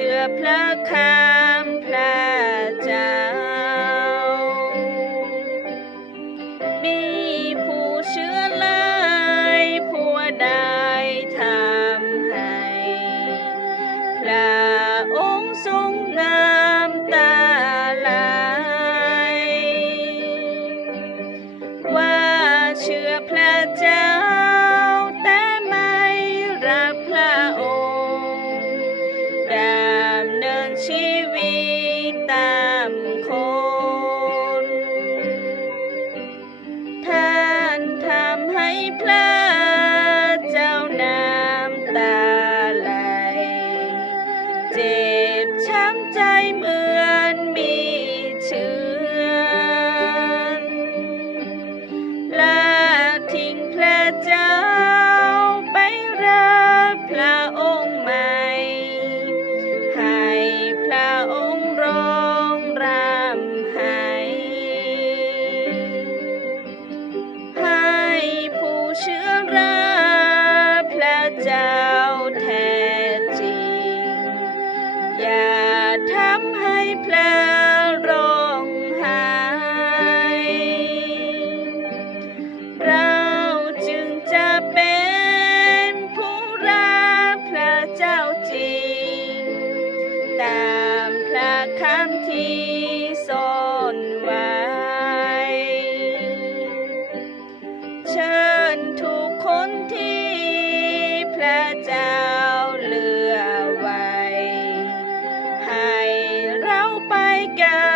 ชื่อพระคำพระเจ้ามีผู้เชื่อหลายผู้ได้ทำให้พระองค์ทรงน้ำตาไหลว่าเชื่อพระเจ้าแต่ไม่รักพระองค์ดำเนินชีวิตตามคนท่านทำให้พระเจ้าน้ำตาไหลเจ็บช้ำใจเหมือนมีเชือนละทิ้งพระเจ้าไปรับพระองค์ใหม่ให้พระองค์ร้องรำให้ผู้เชื่อรักพระเจ้าแท้จริงอย่าทำให้พระร้องไห้เราจึงจะเป็นผู้รักพระเจ้าจริงตามพระคำที่สอนไว้เชิญทุกคนที่พระเจ้าเลือกไว้ให้เราไปกัน